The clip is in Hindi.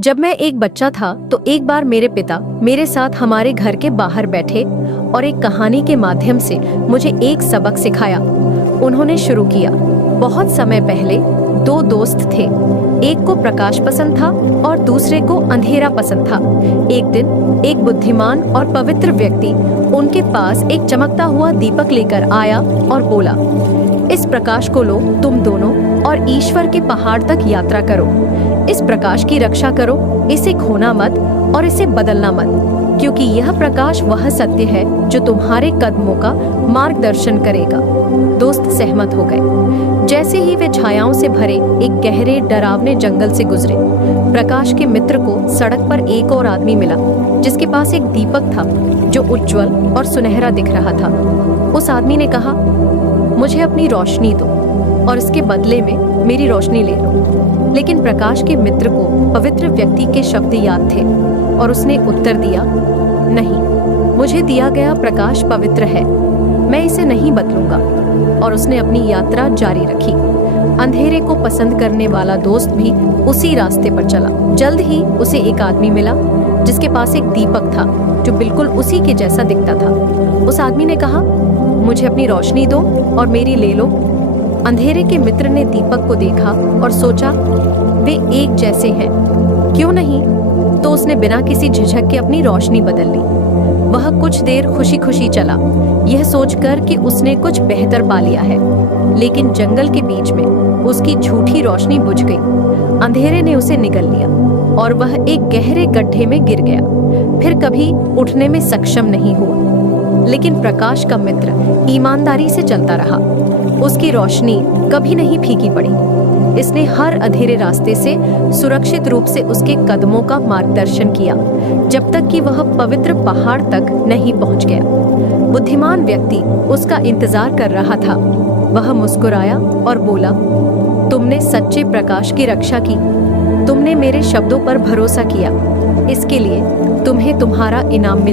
जब मैं एक बच्चा था तो एक बार मेरे पिता मेरे साथ हमारे घर के बाहर बैठे और एक कहानी के माध्यम से मुझे एक सबक सिखाया। उन्होंने शुरू किया। बहुत समय पहले दो दोस्त थे। एक को प्रकाश पसंद था और दूसरे को अंधेरा पसंद था। एक दिन एक बुद्धिमान और पवित्र व्यक्ति उनके पास एक चमकता हुआ दीपक लेकर आया और बोला, इस प्रकाश को लो तुम दोनों और ईश्वर के पहाड़ तक यात्रा करो। इस प्रकाश की रक्षा करो, इसे खोना मत और इसे बदलना मत, क्योंकि यह प्रकाश वह सत्य है जो तुम्हारे कदमों का मार्गदर्शन करेगा। दोस्त सहमत हो गए। जैसे ही वे छायाओं से भरे एक गहरे डरावने जंगल से गुजरे, प्रकाश के मित्र को सड़क पर एक और आदमी मिला जिसके पास एक दीपक था जो उज्जवल और सुनहरा दिख रहा था। उस आदमी ने कहा, मुझे अपनी रोशनी दो और इसके बदले में मेरी रोशनी ले लो। लेकिन प्रकाश के मित्र को पवित्र व्यक्ति के शब्द याद थे और उसने उत्तर दिया, नहीं, मुझे दिया गया प्रकाश पवित्र है, मैं इसे नहीं बदलूंगा। और उसने अपनी यात्रा जारी रखी। अंधेरे को पसंद करने वाला दोस्त भी उसी रास्ते पर चला। जल्द ही उसे एक आदमी मिला जिसके पास एक दीपक था जो बिल्कुल उसी के जैसा दिखता था। उस आदमी ने कहा, मुझे अपनी रोशनी दो और मेरी ले लो। अंधेरे के मित्र ने दीपक को देखा और सोचा, वे एक जैसे हैं, क्यों नहीं? तो उसने बिना किसी झिझक के अपनी रोशनी बदल ली। वह कुछ देर खुशी खुशी चला, यह सोचकर कि उसने कुछ बेहतर पा लिया है। लेकिन जंगल के बीच में उसकी झूठी रोशनी बुझ गई। अंधेरे ने उसे निगल लिया और वह एक गहरे गड्ढे में गिर गया। फिर कभी उठने में सक्षम नहीं हुआ। लेकिन प्रकाश का मित्र ईमानदारी से चलता रहा। उसकी रोशनी कभी नहीं फीकी पड़ी। इसने हर अंधेरे रास्ते से सुरक्षित रूप से उसके कदमों का मार्गदर्शन किया, जब तक कि वह पवित्र पहाड़ तक नहीं पहुंच गया। बुद्धिमान व्यक्ति उसका इंतजार कर रहा था। वह मुस्कुराया और बोला, तुमने सच्चे प्रकाश की रक्षा की, तुमने मेरे शब्दों पर भरोसा किया, इसके लिए तुम्हें तुम्हारा इनाम मिलेगा।